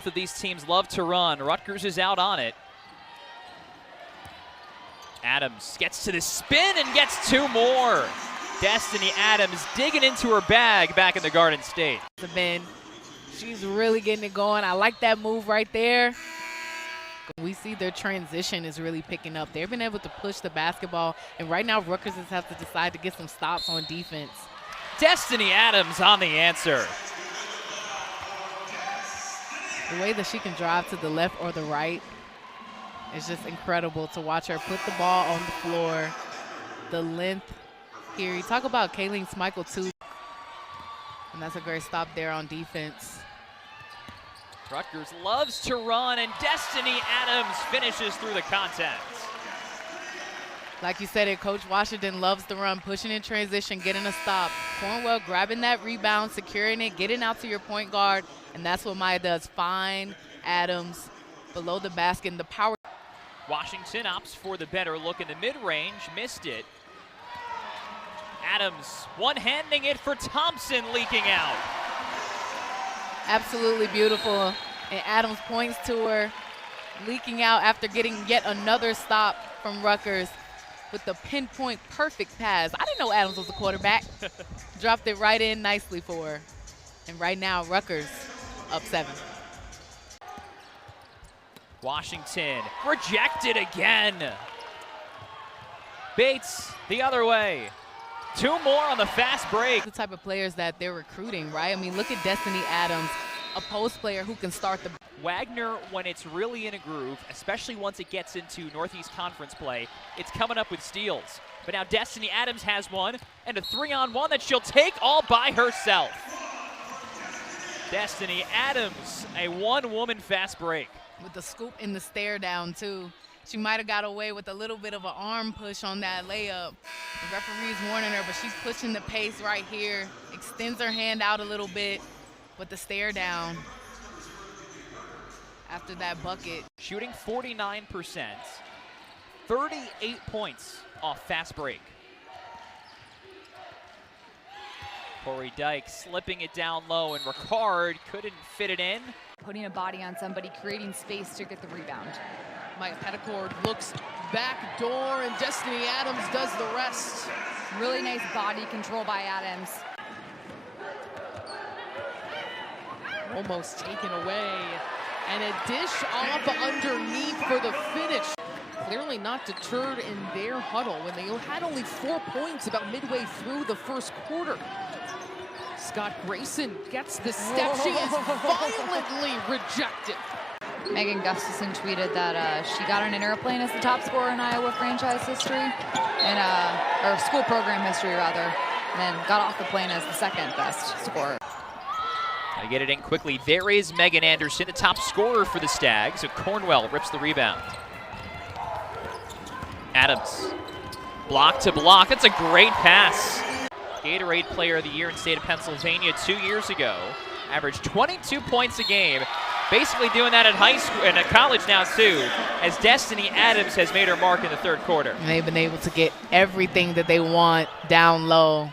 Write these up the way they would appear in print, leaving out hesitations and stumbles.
both of these teams love to run. Rutgers is out on it. Adams gets to the spin and gets two more. Destiny Adams digging into her bag back in the Garden State. She's really getting it going. I like that move right there. We see their transition is really picking up. They've been able to push the basketball, and right now Rutgers just have to decide to get some stops on defense. Destiny Adams on the answer. The way that she can drive to the left or the right is just incredible to watch her put the ball on the floor. The length here. You talk about Kayleen Smichael too. And that's a great stop there on defense. Rutgers loves to run, and Destiny Adams finishes through the contact. Like you said it, Coach Washington loves the run, pushing in transition, getting a stop. Cornwell grabbing that rebound, securing it, getting out to your point guard, and that's what Maya does. Find Adams below the basket and the power. Washington opts for the better look in the mid-range, missed it. Adams one-handing it for Thompson, leaking out. Absolutely beautiful. And Adams points to her, leaking out after getting yet another stop from Rutgers with the pinpoint perfect pass. I didn't know Adams was a quarterback. Dropped it right in nicely for her. And right now, Rutgers up 7. Washington rejected again. Bates the other way. 2 more on the fast break. The type of players that they're recruiting, right? I mean, look at Destiny Adams, a post player who can start the. Wagner, when it's really in a groove, especially once it gets into Northeast Conference play, it's coming up with steals. But now Destiny Adams has one, and a 3-on-1 that she'll take all by herself. Destiny Adams, a one-woman fast break. With the scoop and the stare down, too. She might have got away with a little bit of an arm push on that layup. The referee's warning her, but she's pushing the pace right here. Extends her hand out a little bit with the stare down after that bucket. Shooting 49%, 38 points off fast break. Corey Dyke slipping it down low, and Ricard couldn't fit it in. Putting a body on somebody, creating space to get the rebound. Maya Petticord looks back door, and Destiny Adams does the rest. Really nice body control by Adams. Almost taken away. And a dish off underneath for the finish. Clearly not deterred in their huddle when they had only 4 points about midway through the first quarter. Scott Grayson gets the step. She is violently rejected. Megan Gustafson tweeted that she got on an airplane as the top scorer in Iowa franchise history, or school program history rather, and then got off the plane as the second best scorer. Gotta get it in quickly. There is Megan Anderson, the top scorer for the Stags. So Cornwell rips the rebound. Adams, block to block. That's a great pass. Gatorade Player of the Year in the state of Pennsylvania 2 years ago. Averaged 22 points a game. Basically doing that at high school and at college now too, as Destiny Adams has made her mark in the third quarter. And they've been able to get everything that they want down low.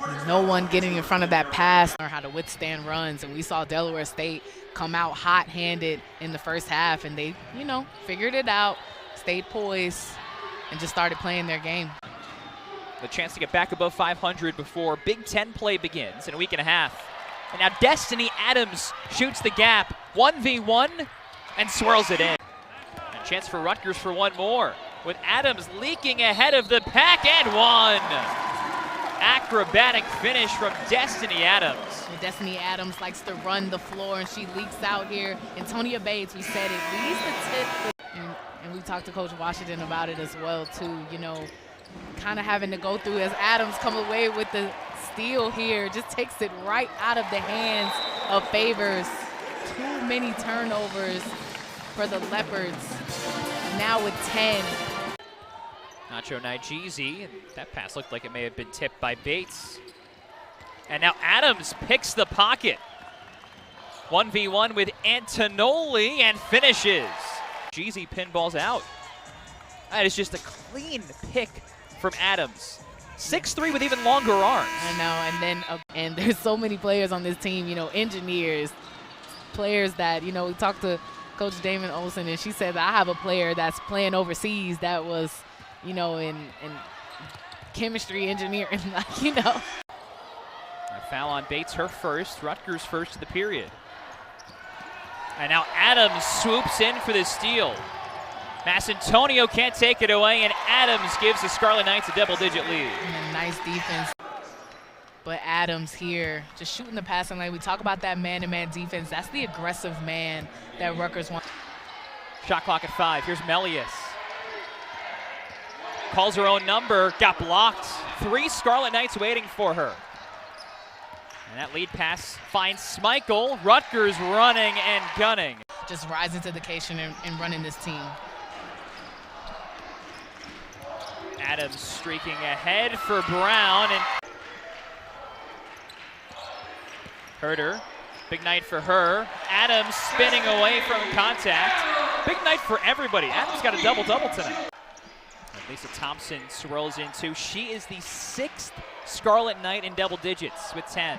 There's no one getting in front of that pass or how to withstand runs. And we saw Delaware State come out hot-handed in the first half, and they, figured it out, stayed poised, and just started playing their game. The chance to get back above 500 before Big Ten play begins in a week and a half. And now Destiny Adams shoots the gap, 1v1, and swirls it in. A chance for Rutgers for one more, with Adams leaking ahead of the pack, and one. Acrobatic finish from Destiny Adams. And Destiny Adams likes to run the floor, and she leaks out here. Antonia Bates, we said it, leads the tip. And we talked to Coach Washington about it as well, too. Kind of having to go through as Adams come away with the steal here. Just takes it right out of the hands of Favors. Too many turnovers for the Leopards. Now with 10. Nacho Naijizi, that pass looked like it may have been tipped by Bates. And now Adams picks the pocket. 1v1 with Antonoli and finishes. Jeezy pinballs out. That is just a clean pick from Adams. 6'3" with even longer arms. I know, and there's so many players on this team, engineers, players that, you know, we talked to Coach Damon Olsen, and she said that I have a player that's playing overseas that was, you know, in chemistry, engineering, like, you know. A foul on Bates, her first. Rutgers first of the period. And now Adams swoops in for the steal. Massantonio can't take it away, and Adams gives the Scarlet Knights a double-digit lead. And a nice defense. But Adams here, just shooting the passing lane. We talk about that man-to-man defense. That's the aggressive man that Rutgers wants. Shot clock at 5. Here's Melius. Calls her own number, got blocked. 3 Scarlet Knights waiting for her. And that lead pass finds Schmeichel. Rutgers running and gunning. Just rising to the occasion and running this team. Adams streaking ahead for Brown. And Herder, big night for her. Adams spinning away from contact. Big night for everybody. Adams got a double-double tonight. Lisa Thompson swirls into. She is the 6th Scarlet Knight in double digits with 10.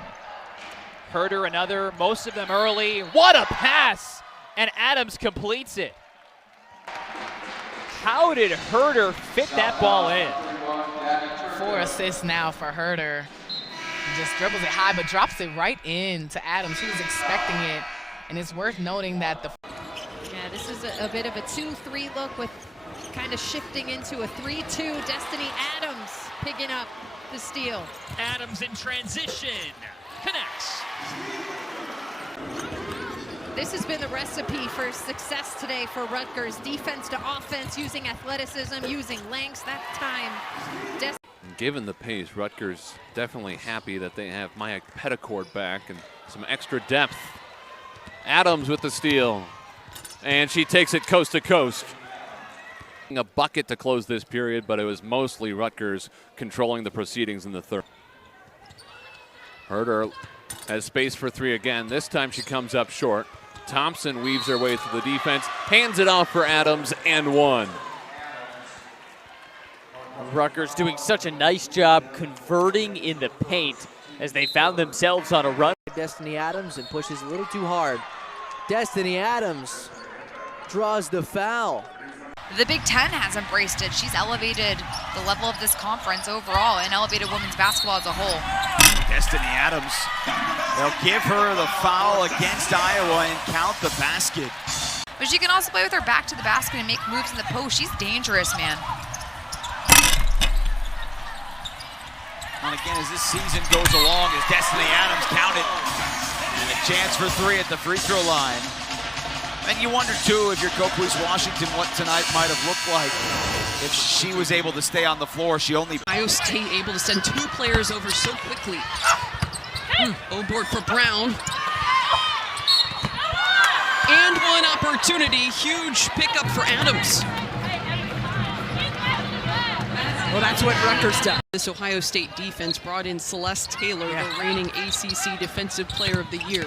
Herder another, most of them early. What a pass! And Adams completes it. How did Herder fit that ball in? 4 assists now for Herder. Just dribbles it high, but drops it right in to Adams. She was expecting it, and it's worth noting that the... Yeah, this is a bit of a 2-3 look with kind of shifting into a 3-2. Destiny Adams picking up the steal. Adams in transition, connects. This has been the recipe for success today for Rutgers. Defense to offense, using athleticism, using lengths. That time, given the pace, Rutgers definitely happy that they have Maya Petticord back and some extra depth. Adams with the steal, and she takes it coast to coast. A bucket to close this period, but it was mostly Rutgers controlling the proceedings in the third. Herder has space for 3 again. This time she comes up short. Thompson weaves her way through the defense, hands it off for Adams, and 1. Rutgers doing such a nice job converting in the paint as they found themselves on a run. Destiny Adams and pushes a little too hard. Destiny Adams draws the foul. The Big Ten has embraced it. She's elevated the level of this conference overall and elevated women's basketball as a whole. Destiny Adams, they'll give her the foul against Iowa and count the basket. But she can also play with her back to the basket and make moves in the post. She's dangerous, man. And again, as this season goes along, as Destiny Adams counted, and a chance for 3 at the free throw line. And you wonder, too, if you're Coach Washington, what tonight might have looked like if she was able to stay on the floor. She only... Iowa State able to send 2 players over so quickly. O board for Brown. And 1 opportunity. Huge pickup for Adams. Well, that's what Rutgers does. This Ohio State defense brought in Celeste Taylor, the reigning ACC Defensive Player of the Year.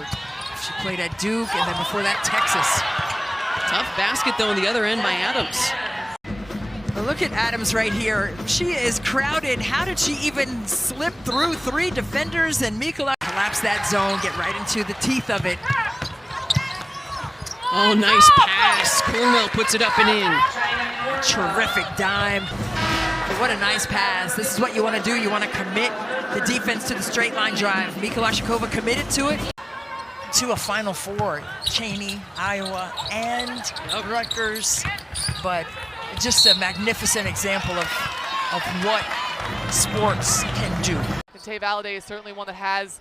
She played at Duke, and then before that, Texas. Tough basket, though, on the other end by Adams. Well, look at Adams right here. She is crowded. How did she even slip through 3 defenders? And Mikola collapse that zone, get right into the teeth of it. Oh, nice pass. Cornell puts it up and in. Terrific dime. What a nice pass. This is what you want to do. You want to commit the defense to the straight line drive. Mikolashikova committed to it. To a Final Four, Cheney, Iowa, and Rutgers, but just a magnificent example of what sports can do. Tay Valladay is certainly one that has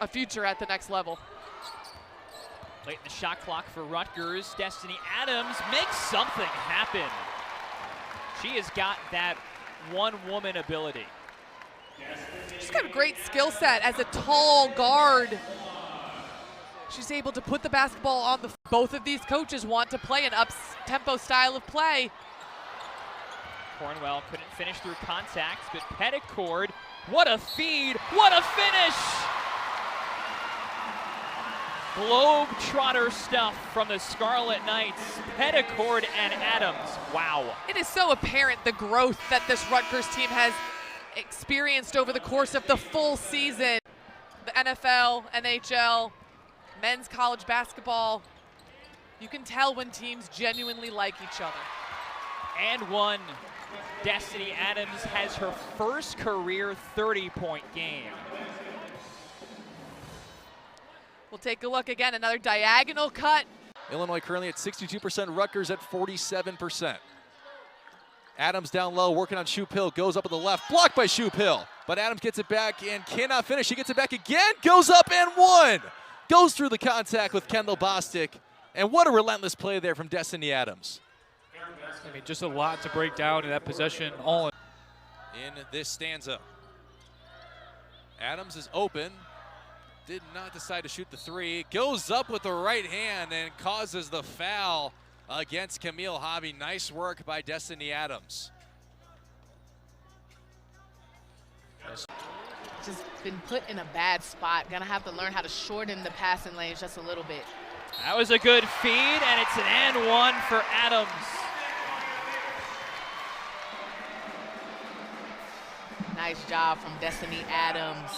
a future at the next level. Late in the shot clock for Rutgers, Destiny Adams makes something happen. She has got that one-woman ability. She's got a great skill set as a tall guard. She's able to put the basketball on the... Both of these coaches want to play an up-tempo style of play. Cornell couldn't finish through contact, but Petticord, what a feed, what a finish! Globetrotter stuff from the Scarlet Knights, Petticord and Adams, wow. It is so apparent the growth that this Rutgers team has experienced over the course of the full season. The NFL, NHL, men's college basketball, you can tell when teams genuinely like each other. And one. Destiny Adams has her first career 30-point game. We'll take a look again, another diagonal cut. Illinois currently at 62%, Rutgers at 47%. Adams down low, working on Shoup-Hill, goes up to the left, blocked by Shoup-Hill. But Adams gets it back and cannot finish. She gets it back again, goes up and one. Goes through the contact with Kendall Bostic. And what a relentless play there from Destiny Adams. I mean, just a lot to break down in that possession all in this stanza. Adams is open. Did not decide to shoot the three. Goes up with the right hand and causes the foul against Camille Hobby. Nice work by Destiny Adams. Just been put in a bad spot. Gonna have to learn how to shorten the passing lanes just a little bit. That was a good feed, and it's an and one for Adams. Nice job from Destiny Adams.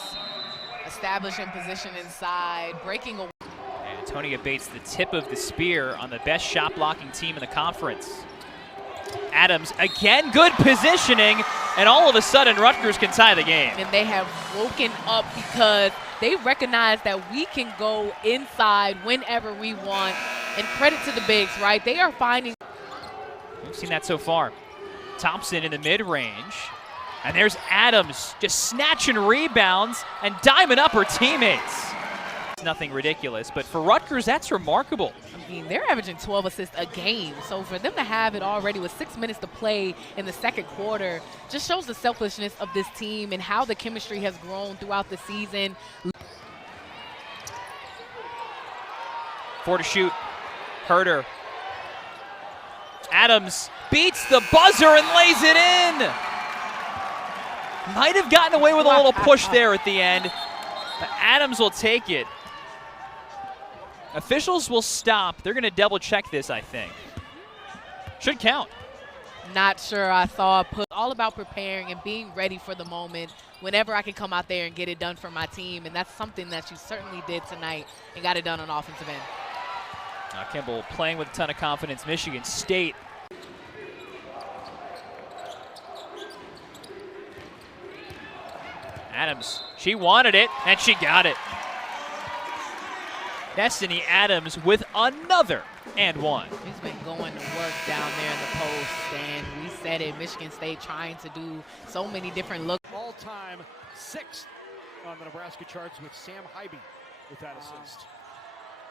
Establishing position inside, breaking away. And Antonia Bates, the tip of the spear on the best shot blocking team in the conference. Adams, again, good positioning, and all of a sudden Rutgers can tie the game. And they have woken up because they recognize that we can go inside whenever we want. And credit to the bigs, right? They are finding. We've seen that so far. Thompson in the mid-range. And there's Adams just snatching rebounds and diming up her teammates. It's nothing ridiculous, but for Rutgers, that's remarkable. I mean, they're averaging 12 assists a game. So for them to have it already with 6 minutes to play in the second quarter just shows the selfishness of this team and how the chemistry has grown throughout the season. 4 to shoot. Herder. Adams beats the buzzer and lays it in. Might have gotten away with a little push there at the end, but Adams will take it. Officials will stop. They're going to double check this, I think. Should count. Not sure I saw it. All about preparing and being ready for the moment whenever I can come out there and get it done for my team, and that's something that you certainly did tonight and got it done on offensive end. Kimball playing with a ton of confidence. Michigan State. Adams, she wanted it, and she got it. Destiny Adams with another and one. He's been going to work down there in the post, and we said it, Michigan State trying to do so many different looks. All-time 6th on the Nebraska charts with Sam Hybe with that assist.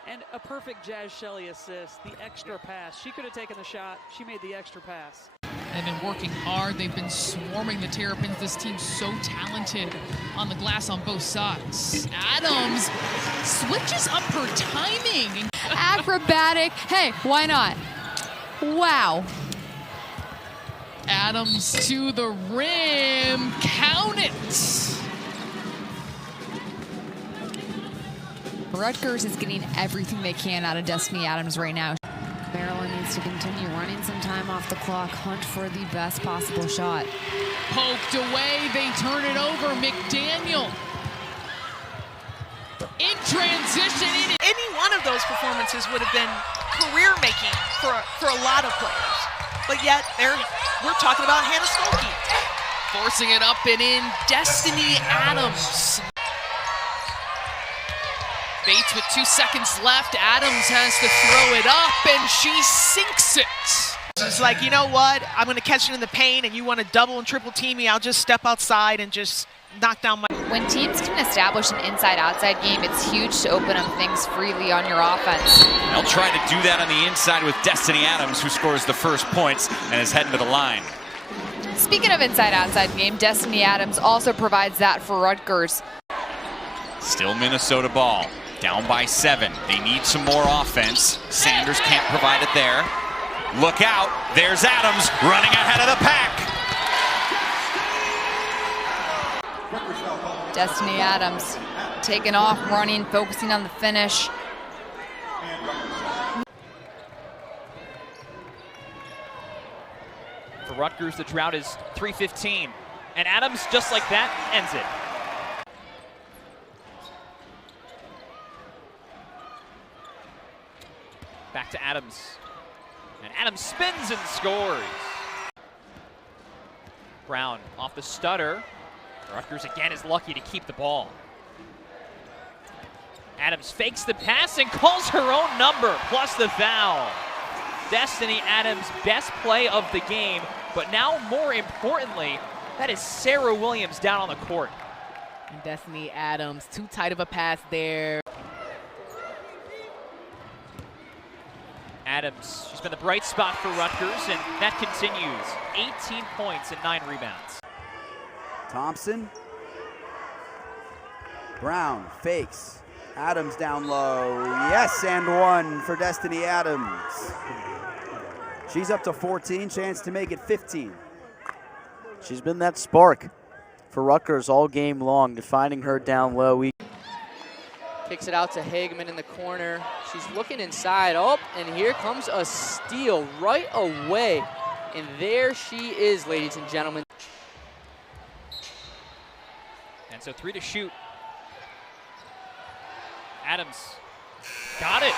And a perfect Jazz Shelley assist, the extra pass. She could have taken the shot. She made the extra pass. They've been working hard. They've been swarming the Terrapins. This team's so talented on the glass on both sides. Adams switches up her timing. Acrobatic. Hey, why not? Wow. Adams to the rim. Count it. Rutgers is getting everything they can out of Destiny Adams right now. Maryland needs to continue running some time off the clock, hunt for the best possible shot. Poked away, they turn it over. McDaniel in transition. Any one of those performances would have been career-making for a lot of players. But yet, we're talking about Hannah Stolke. Forcing it up and in, Destiny Adams. Bates with 2 seconds left. Adams has to throw it up, and she sinks it. It's like, you know what? I'm going to catch it in the paint, and you want to double and triple team me. I'll just step outside and just knock down my... When teams can establish an inside-outside game, it's huge to open up things freely on your offense. They'll try to do that on the inside with Destiny Adams, who scores the first points and is heading to the line. Speaking of inside-outside game, Destiny Adams also provides that for Rutgers. Still Minnesota ball. Down by 7. They need some more offense. Sanders can't provide it there. Look out. There's Adams running ahead of the pack. Destiny Adams taking off, running, focusing on the finish. For Rutgers, the drought is 3:15. And Adams, just like that, ends it. back to Adams. And Adams spins and scores. Brown off the stutter. Rutgers again is lucky to keep the ball. Adams fakes the pass and calls her own number, plus the foul. Destiny Adams' best play of the game, but now more importantly, that is Sarah Williams down on the court. And Destiny Adams, too tight of a pass there. Adams, she's been the bright spot for Rutgers, and that continues. 18 points and 9 rebounds. Thompson. Brown fakes. Adams down low. Yes, and one for Destiny Adams. She's up to 14, chance to make it 15. She's been that spark for Rutgers all game long, defining her down low. Kicks it out to Hageman in the corner. She's looking inside. Oh, and here comes a steal right away. And there she is, ladies and gentlemen. And so 3 to shoot. Adams got it.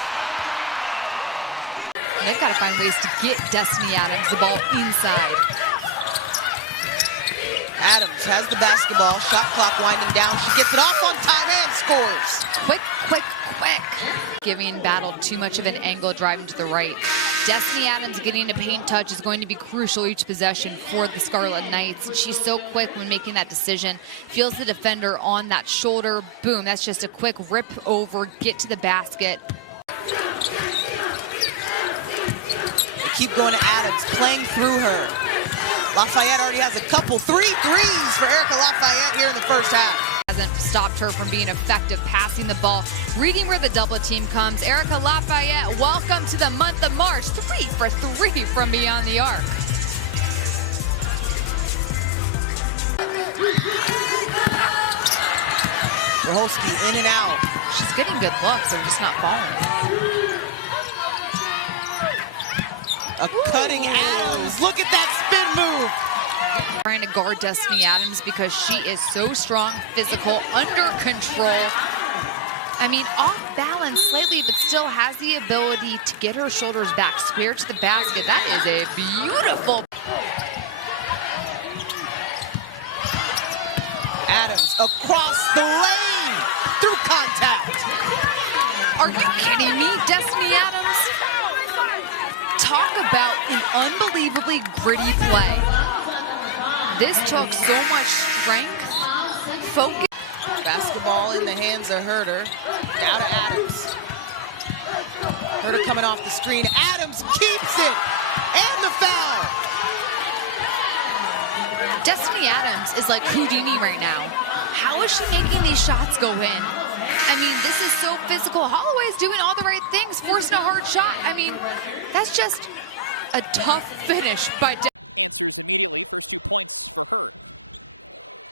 Answers immediately. First 2 points for her.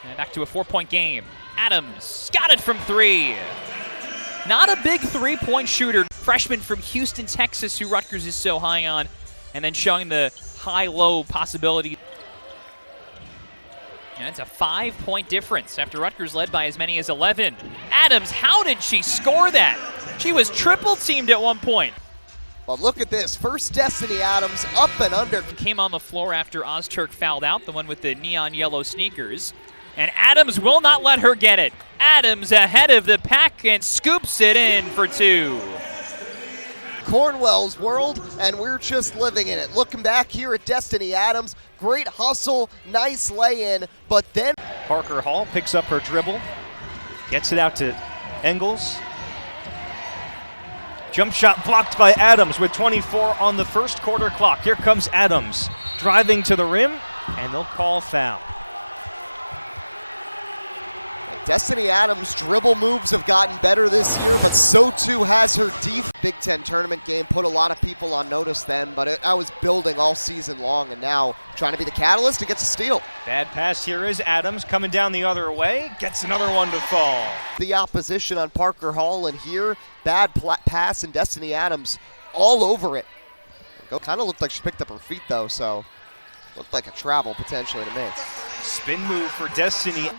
And back to a 4-point game. Adams got it from 3. Not a big 3-point shooter. Freshman from Houston, Texas, who Rutgers is so high on. And then showing the high-low possibility. And it's a 5-point difference after Rutgers led by as many as 11. Adams, how did she score that? She was triple-teamed at one point. Well, look at this. First Destiny Adams up and under. Came on the floor after Ozturk fouled out, the one with the neon yellow sneakers. And Adams will not let her get it. Adams ahead of the pack and scoops it in for 2. Cornwell's world, and we're just living in it. Looking back here at Destiny Adams, great hustle, nice lay-in, but then Parker Hall picks up her dribble, gets it out to Engels. Jump shot blocked by Adams with 24 on the first quarter clock. Here comes Adams driving to the rim, and they'll call foul. Destiny Adams' dribble moves have gotten better this year, but so too has her defense. Big Ten tournament game put a lot of people on notice then, but I was building all season long, and now trying to be the catalyst to get a steal. Bad pass here is Adams coming down the other way, gets another one to fall. The opposition on Parker Hall, and here, bad pass, and Destiny Adams all over it. Kind of looked like she picked up her feet though, so looked like a travel potentially to me. Spin move for Destiny.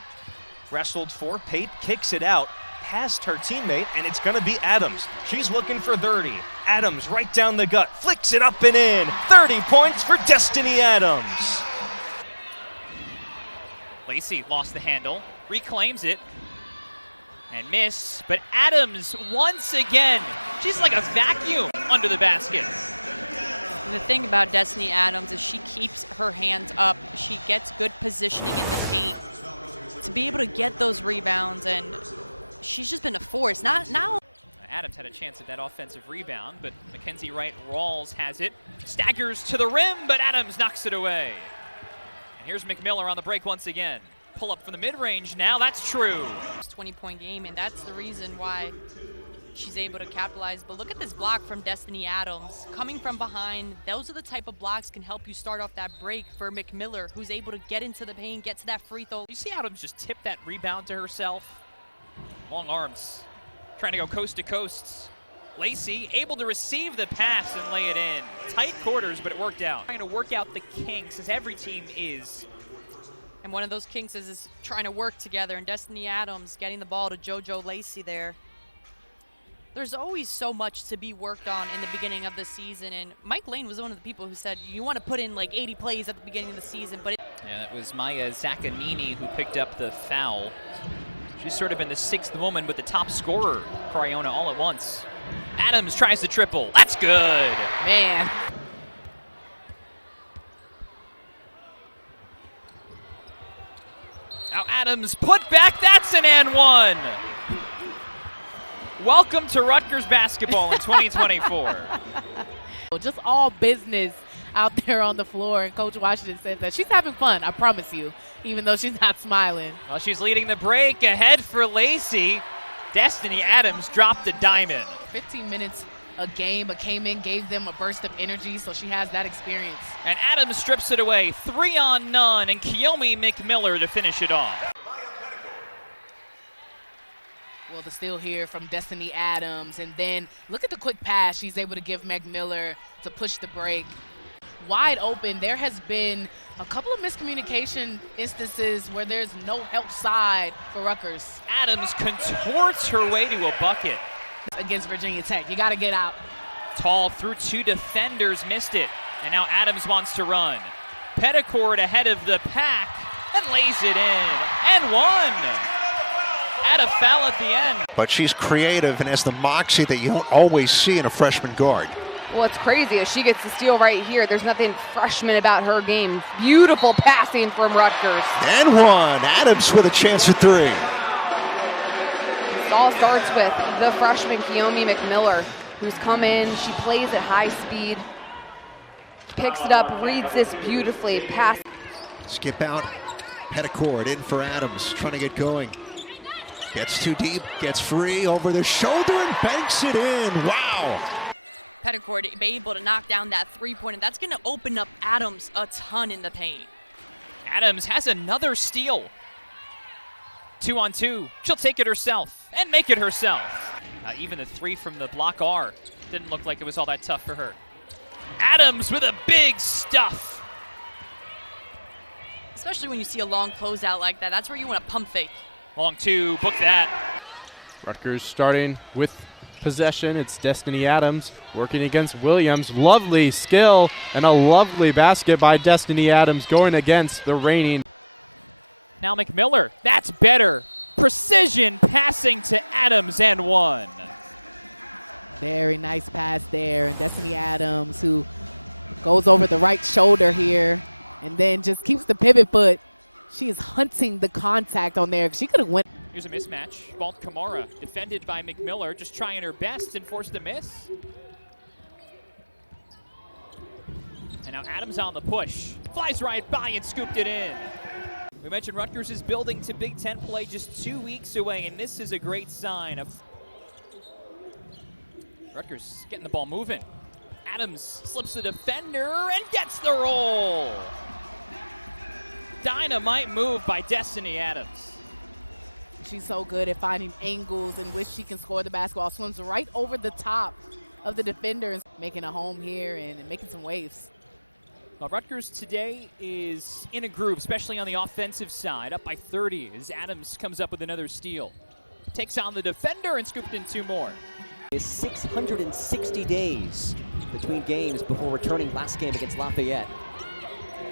Wrestled for, Pate kicks it out. past her teammate, and it's going to be Adams. She's looking for 30. Adams right down the gut, flicks it up and in. 30 points for Destiny Adams. Lacey lost the handle, reclaims it, and miss, but Adams once again, she's like a vacuum under the basket. The thing about Destiny Adams is she keeps her hands up. She gets good positioning in the paint to be able to get those rebounds, and she's just been a force. Now. Adams had a chance at that offensive rebound, but Mackenzie Wright-Rawls has it. Staggers to the rim, but Adams knocks it away. And here's McMiller on the break once again. Pull up from the mid-range now, that's true. It's a 20-point game, and that's the reason why she's able to capitalize. But look at this block from Destiny Adams. Coming from behind, those are the type of blocks can help you start off that break for McMiller, who's able to get into the paint, get to that free throw. You see Adams just tip that rebound to herself? Long arms, trying to go coast to coast. Lacey able to receive the pass and lay it in. Tight quarters, but it worked out. Trying to work out the kinks, as every team is. And one of those kinks is trying to work together, and Destiny Adams getting the ball to JoJo Lacey there. There's always so much to be worked on in the beginning of the season, and Mike Lane was one of the people who said you want to put in like 80 plays at the beginning of the season, but yeah, that was Maya Zaccanini who picked up the foul. She's sort of been the sixth woman, but the top scorer for Iona all at once. Adams tries the triple. That's good. Man. Now Adams put back. That's an and one. Welcome to Rutgers basketball in 2024. Just all business out there on the floor, and Coach Washington says that she's having fun, I promise you, even though she's not smiling. Well, she's leading the break ahead for Lacey. Destiny Adams dropped a diamond. 15 minutes a game, but came in, gave them a burst of energy, so she has that experience. And Adams strips it away, 3 on none, and Kiyomi McMiller to finish it off. Well, the steal here from Destiny Adams, and then look at the quick pass she's able to give McMiller to push the break. Wide open. There has been a couple of miscommunication instances where there's no help side for Rutgers. Adams contorts her way to a bucket. Against Virginia Tech, you got to get out. Tall through 2 defenders, missed it, and now Adams wants to run. Petticord ahead of the pack and lays it in, and one. At a foul at the end. But she's creative and has the moxie that you don't always see in a freshman guard. Well, it's crazy as she gets the steal right here. There's nothing freshman about her game. Beautiful passing from Rutgers. And one. Adams with a chance at 3. It all starts with the freshman Kiyomi McMiller, who's come in. She plays at high speed, picks it up, reads this beautifully, pass. Skip out. Petticord in for Adams, trying to get going. Gets too deep, gets free, over the shoulder and banks it in. Wow. Petticord able to knock down that three-pointer. That's going to open up Adams a ton in the paint. Adams has another steal. 2 on 2. She'll take it herself and make it herself. Even the 3 from the block R didn't look like it was all that tough for her. Adams with a big stuff. Especially when you see a long closeout like that. That's where you want to pump fake. Long 2, book that. Rutgers starting with possession. It's Destiny Adams working against Williams. Lovely skill and a lovely basket by Destiny Adams going against the reigning. Now McMiller, that's better. Precision passing to Adams and one. Very nice pass there, and Destiny Adams, who goes over the right shoulder here and then just keeps the pivot foot. She is hunting the contact on there. She could have went. Here's a mismatch. Ball to Kamara, defended by McMiller, just trying her best and forced a miss. And now Adams on the push. Flies right by and scooped it in. We mentioned Rutgers is building to Big Ten play just 2 weeks away, and this is a great sign of Rutgers getting the ball moving. Adams slips the defender and gets the roll. Dynamite move by Destiny Adams. She's so good at finding angles in which she can score the basketball. Swims right over the top of the defender and making a home here and making some waves. Well, Rutgers today is in a groove, especially on the offensive side, up by 30 as Adams comes up with another steal. takes on the defender and scooped in 2 more. 660 days between games before returning last game against Lafayette.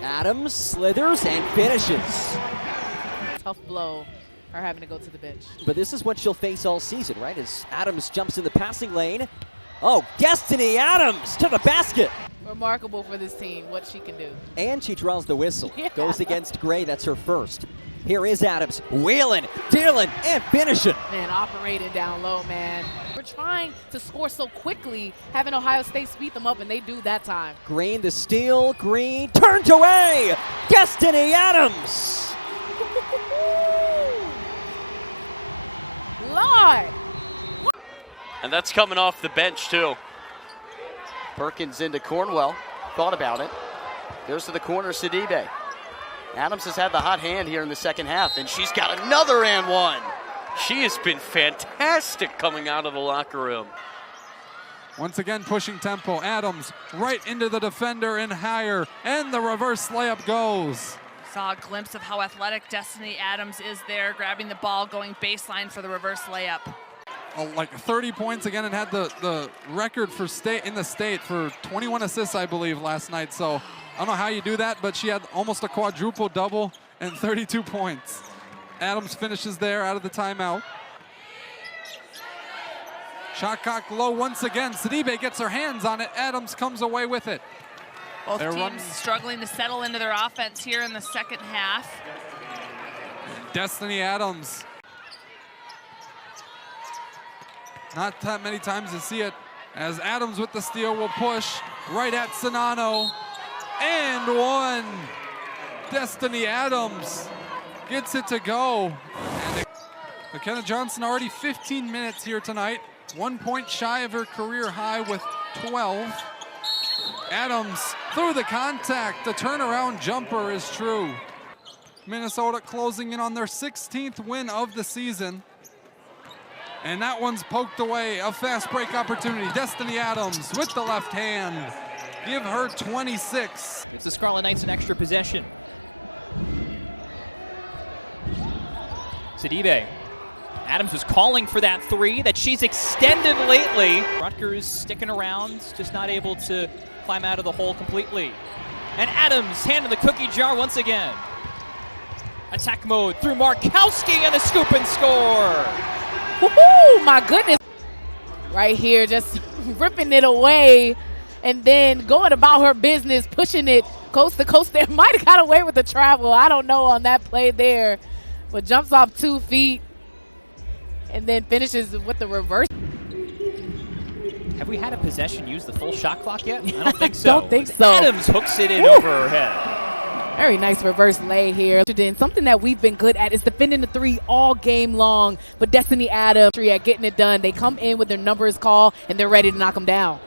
Adams slithers and finishes. Tough blow, her having to go to the bench. But this is what she'll face all season, right? As Adams jumps in the passing lane. Oh, Destiny Adams to the basket. Remarkable for this team, what she can do. And she draws the whistle. Yeah. Goes against Gray, that's her first. Here is Adams, wheeling, dealing, and finishing. Man, operating down low, man. We're trying to score so quickly, having Ohio State speed them up, and they do that time. Green the steal, Green turned away. Destiny Adams. Lord. And that's coming off the bench, too. Perkins into Cornwell. Thought about it. Goes to the corner, Sidibe. Adams has had the hot hand here in the second half, and she's got another and one. She has been fantastic coming out of the locker room. Once again, pushing tempo. Adams right into the defender and higher, and the reverse layup goes. Saw a glimpse of how athletic Destiny Adams is there, grabbing the ball, going baseline for the reverse layup. Like 30 points again, and had the record for in the state for 21 assists, I believe, last night. So I don't know how you do that, but she had almost a quadruple double and 32 points. Adams finishes there out of the timeout. Shot clock low once again. Sidibe gets her hands on it. Adams comes away with it. Both teams struggling to settle into their offense here in the second half. Destiny Adams. Not that many times to see it, as Adams with the steal will push right at Sonano. And one. Destiny Adams gets it to go. And McKenna Johnson already 15 minutes here tonight. 1 point shy of her career high with 12. Adams through the contact. The turnaround jumper is true. Minnesota closing in on their 16th win of the season. And that one's poked away. A fast break opportunity. Destiny Adams with the left hand. Give her 26. Gives the Scarlet Knights an extra possession. Sidibe. Adams was calling for that 3 that she's extended lately. Rutgers sticking around, just not able to climb out of the hole completely. And Adams hand in the cookie jar once again. Attack mode through Markowski and a scoop and score. Woohoo! My goodness. Right here, just ripping it away and then going about her business, pushing it coast to coast there. Might have got away with the travel. I don't know on that play there. But jumps off 2 feet and then finishes with the reverse. Have we had a possession use the full shot clock yet? I don't think so. Don't think so. Adams hooks it in over her head. Very nice reverse lay here. Something that we've been good at is defending the 3 all game long. But Destiny Adams at getting it done. They come in with their numbers call and they're ready to knock them down.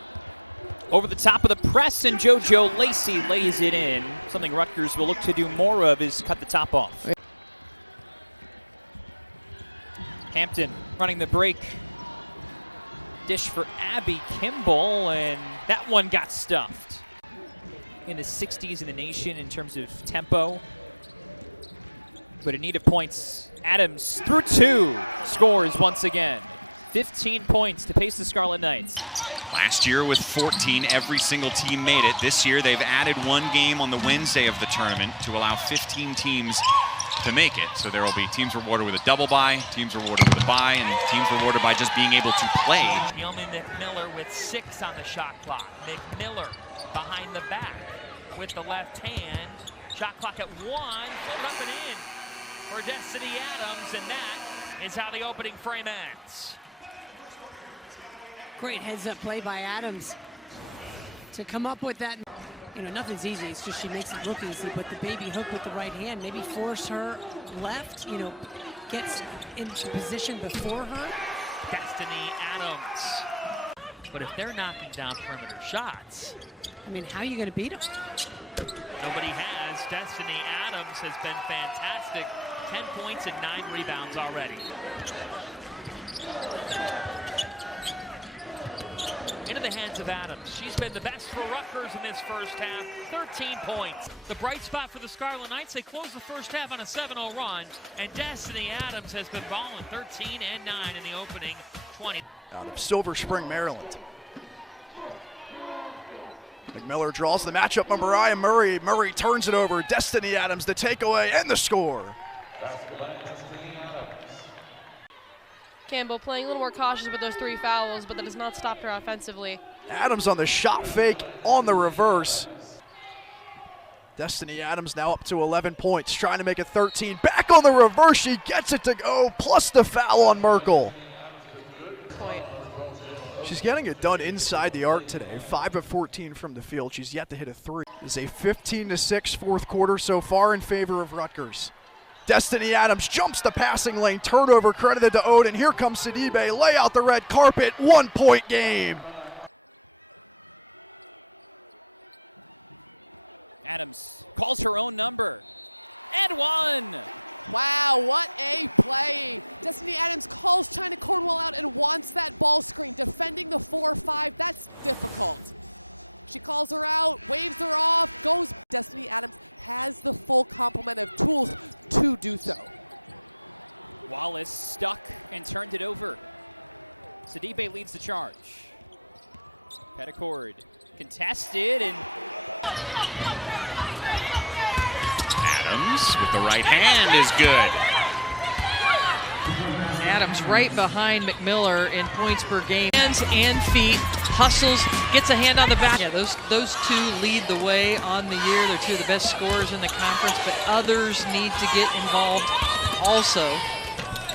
Over the top of the press, and JoJo Lacey lays it in. Something Rutgers will look to do more of is cut the top off. Hampton running the break. Dish for Abby Kimball, and that one got stuffed. In the 60s in the nation in terms of tempo. But in need of points, Adams through 2 scores once again. 15 points to pace the Scarlet Knights. Last year with 14, every single team made it. This year they've added 1 game on the Wednesday of the tournament to allow 15 teams to make it. So there will be teams rewarded with a double bye, teams rewarded with a bye, and teams rewarded by just being able to play. Naomi McMiller with 6 on the shot clock. McMiller behind the back with the left hand. Shot clock at 1, float up and in for Destiny Adams, and that is how the opening frame ends. Great heads-up play by Adams to come up with that. You know, nothing's easy. It's just she makes it look easy, but the baby hook with the right hand, maybe force her left, you know, gets into position before her. Destiny Adams. But if they're knocking down perimeter shots, I mean, how are you going to beat them? Nobody has. Destiny Adams has been fantastic. 10 points and 9 rebounds already. into the hands of Adams. She's been the best for Rutgers in this first half, 13 points. The bright spot for the Scarlet Knights, they close the first half on a 7-0 run, and Destiny Adams has been balling 13 and 9 in the opening 20. Out of Silver Spring, Maryland. McMiller draws the matchup from Mariah Murray. Murray turns it over. Destiny Adams, the takeaway and the score. Campbell playing a little more cautious with those 3 fouls, but that has not stopped her offensively. Adams on the shot fake on the reverse. Destiny Adams now up to 11 points, trying to make it 13. Back on the reverse, she gets it to go, plus the foul on Merkel. Point. She's getting it done inside the arc today. 5 of 14 from the field. She's yet to hit a 3. It's a 15-6 fourth quarter so far in favor of Rutgers. Destiny Adams jumps the passing lane. Turnover credited to Odin. Here comes Sidibe. Lay out the red carpet. 1-point game. Adams calls her own number. And one. Wow, what a play. Destiny Adams calls China Cornwell out and wants that ball screen. Defending the 4-5, that's difficult. She calls her out, waves her off, goes. Destiny Adams has the full complement of tools to do so. Wallace stuck and turned it over. Sidibe leads the charge. Petticord contested and Adams with the right hand is good. Adams right behind McMiller in points per game. Hands and feet, hustles, gets a hand on the back. Yeah, those two lead the way on the year. They're two of the best scorers in the conference, but others need to get involved also.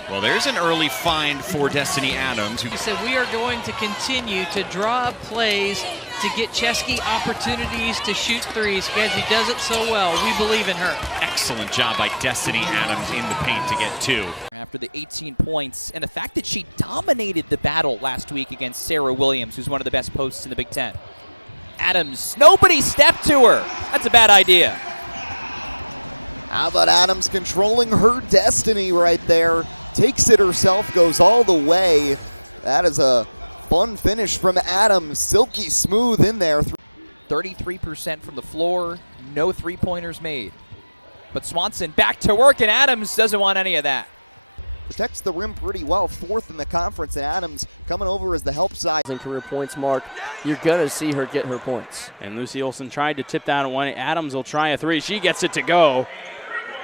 Well, there's an early find for Destiny Adams. He said we are going to continue to draw up plays to get Chesky opportunities to shoot threes because he does it so well. We believe in her. Excellent job by Destiny Adams in the paint to get 2. After the 18 points and the fact that she dominated the battle last week against Sarah Williams, who's one of the best posts in the Big Ten. Adams, nobody stepped to her. That's a bad idea. How about Adams controlling her destiny right there? Takes it herself, goes all the way. That is a fun finish from Adams. Silky smooth in there. 33% from the floor, no three-pointers made. But Swanson back to work, and Adams doesn't want any of that. Protects the rim pretty well, 4th in the conference, and Adams coming over as the help side. And career points mark, you're going to see her get her points. And Lucy Olson tried to tip down at one. Adams will try a 3. She gets it to go.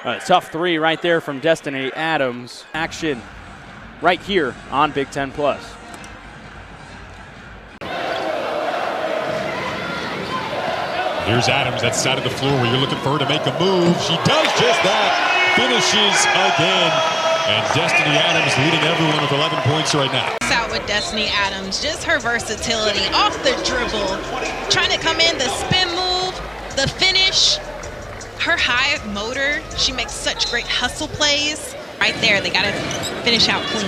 A tough 3 right there from Destiny Adams. Action right here on Big Ten Plus. Here's Adams, that side of the floor where you're looking for her to make a move. She does just that, finishes again. And Destiny Adams leading everyone with 11 points right now. Out with Destiny Adams, just her versatility off the dribble, trying to come in, the spin move, the finish. Her high motor, she makes such great hustle plays. Right there, they got to finish out clean.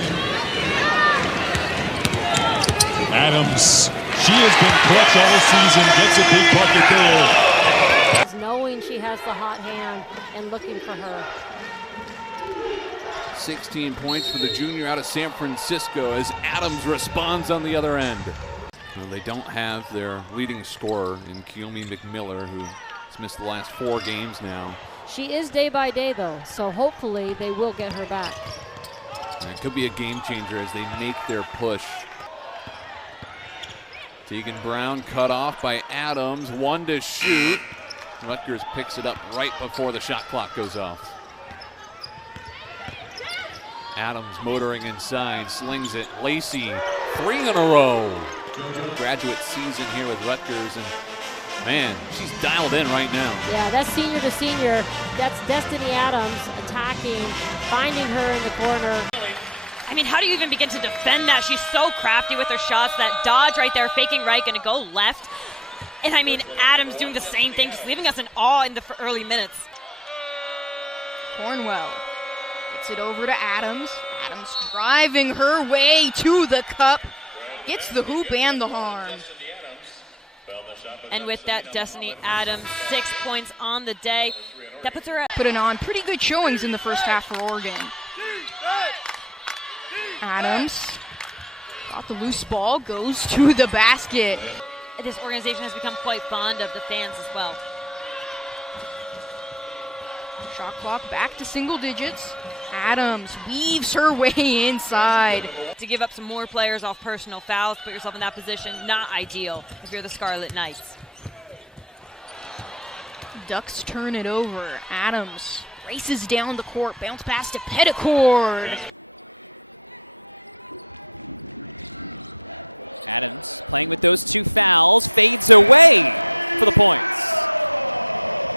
Adams, she has been clutch all season, gets a big bucket there. Knowing she has the hot hand and looking for her. 16 points for the junior out of San Francisco as Adams responds on the other end. Well, they don't have their leading scorer in Kiyomi McMiller, who has missed the last 4 games now. She is day by day, though, so hopefully they will get her back. And it could be a game changer as they make their push. Tegan Brown cut off by Adams, 1 to shoot. Rutgers picks it up right before the shot clock goes off. Adams motoring inside, slings it. Lacey, 3 in a row. Graduate season here with Rutgers, and man, she's dialed in right now. Yeah, that's senior to senior. That's Destiny Adams attacking, finding her in the corner. I mean, how do you even begin to defend that? She's so crafty with her shots. That dodge right there, faking right, going to go left. And I mean, Adams doing the same thing, just leaving us in awe in the early minutes. Cornwell gets it over to Adams. Adams driving her way to the cup. Gets the hoop and the harm. And with that, Destiny Adams, 6 points on the day. That puts her at putting on pretty good showings in the first half for Oregon. Adams Got the loose ball, goes to the basket. This organization has become quite fond of the fans as well. Shot clock back to single digits. Adams weaves her way inside. To give up some more players off personal fouls, put yourself in that position, not ideal if you're the Scarlet Knights. Ducks turn it over. Adams races down the court, bounce pass to Petticord. Adams playing with those 2 fouls, fades away for the points.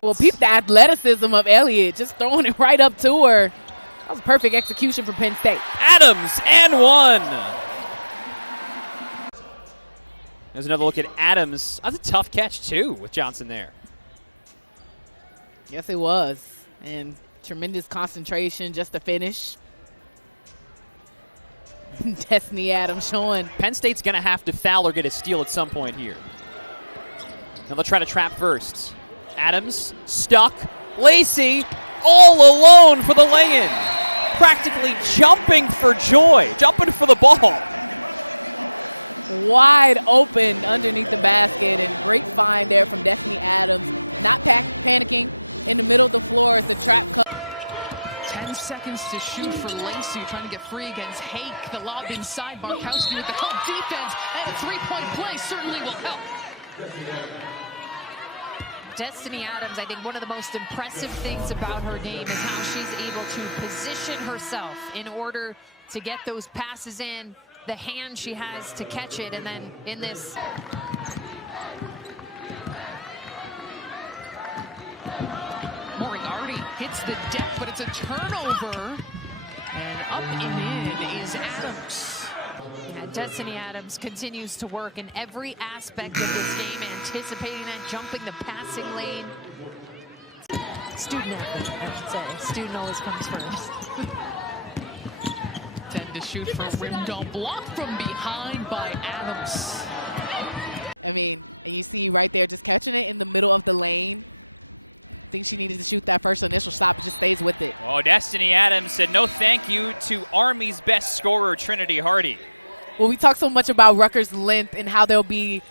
Well, peep the athleticism of Elliott, just throwing it right up to her. That was perfect execution for Penn State. Adams and 1. There's another look at Adams. That's a tough catch too with Johnson there. Yes, it was. And tremendous concentration just to finish. Destiny Adams showing. Penn State's going to have to foul or get a steal at some point here. Now they'll try to trap first. Adams stuck. Lacey all alone for the lay-in. Practically jumping for joy, jumping for the ball. Wide open underneath the basket, and great find there from Destiny Adams. Not panicking in the middle of the floor as the trap comes. 10 seconds to shoot for Lacey, trying to get free against Hake. The lob inside, Markowski with the help defense, and a three-point play certainly will help. Destiny Adams, I think one of the most impressive things about her game is how she's able to position herself in order to get those passes in, the hand she has to catch it, and then in this. Moriarty hits the deck, but it's a turnover, and up and in is Adams. Destiny Adams continues to work in every aspect of this game, anticipating that, jumping the passing lane. Student, I should say. Student always comes first. 10 to shoot from rim, don't block from behind by Adams. I mean, and you see right there just catching it in the middle of the lane. I think she needed to shoot that first initial stop, but just stays with it. Oh, Destiny Adams said no thank you to Army's best scorer, Trinity Hardy. Well, we talk so much about Rutgers' length and how they'll be.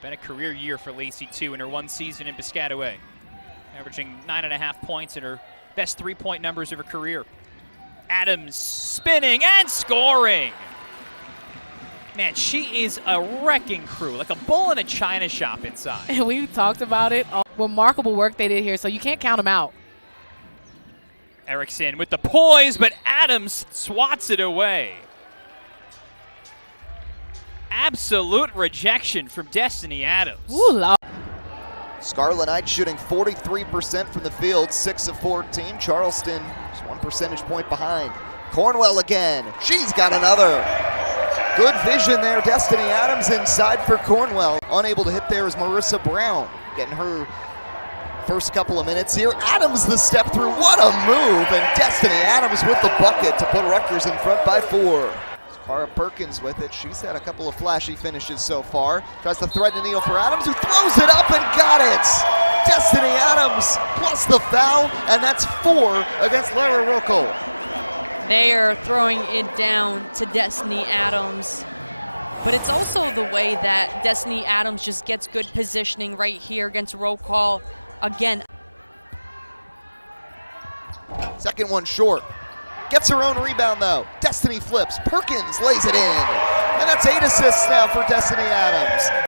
Been a career year for Lacey, too, in her 1 season in Piscataway. Averaging 9.5 points in her best 3-point numbers of her career. Adams spinning and scoring. Man, she is a wrecking crew, like a bull in a china shop inside. And we talked about it. Remarkable work they did here, so you can't count them out. Erickson with the poise, but Adams swats it away. Absolute rejection from Destiny Adams. Ooh, Scarlet Knights shooting 43% from the field, 6 of 14. Charleston just 1 percentage point behind. Cornell again. She's got another. Good vision there. Destiny Adams inside for Cornell. Unable to hit there is Marissa Brown, getting her first couple of minutes here. Adams the step through. What a move. And Destiny Adams with the bucket to put Rutgers in front by 4. Cara Perkins with it. She's had a couple of flashy finishes so far. Tries to thread the needle for Adams, who throws it up and got it. Destiny Adams plus the foul, and that's 4 against Lara Rocco. They are throwing it down to Destiny Adams. But it's also the way that Destiny Adams just gets good positioning right here against roll call. Again. Second one short. Gets her own rebound though. Destiny flips. Perkins lays it in. And that's 8 assists now for Destiny Adams.